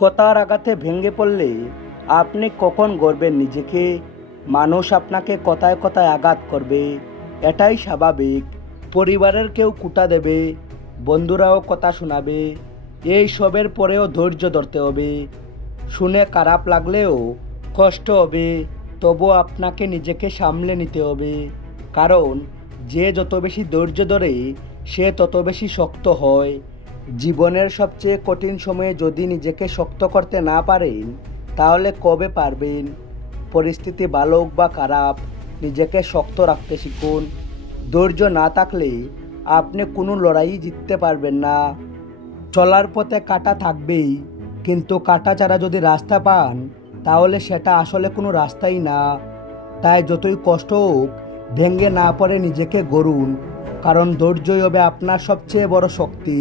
কথার আঘাতে ভেঙে পড়লে আপনি কখন গড়বেন নিজেকে? মানুষ আপনাকে কথায় কথায় আঘাত করবে, এটাই স্বাভাবিক। পরিবারের কেউ কুটা দেবে, বন্ধুরাও কথা শোনাবে। এই সবের পরেও ধৈর্য ধরতে হবে। শুনে খারাপ লাগলেও কষ্ট হবে, তবুও আপনাকে নিজেকে সামলে নিতে হবে। কারণ যে যত বেশি ধৈর্য ধরে সে তত বেশি শক্ত হয়। জীবনের সবচেয়ে কঠিন সময়ে যদি নিজেকে শক্ত করতে না পারেন তাহলে কবে পারবেন? পরিস্থিতি ভালো হোক বা খারাপ, নিজেকে শক্ত রাখতে শিখুন। ধৈর্য না থাকলে আপনি কোনো লড়াই জিততে পারবেন না। চলার পথে কাঁটা থাকবেই, কিন্তু কাঁটা ছাড়া যদি রাস্তা পান তাহলে সেটা আসলে কোনো রাস্তাই না। তাই যতই কষ্ট হোক ভেঙে না পড়ে নিজেকে গড়ুন, কারণ ধৈর্যই হবে আপনার সবচেয়ে বড় শক্তি।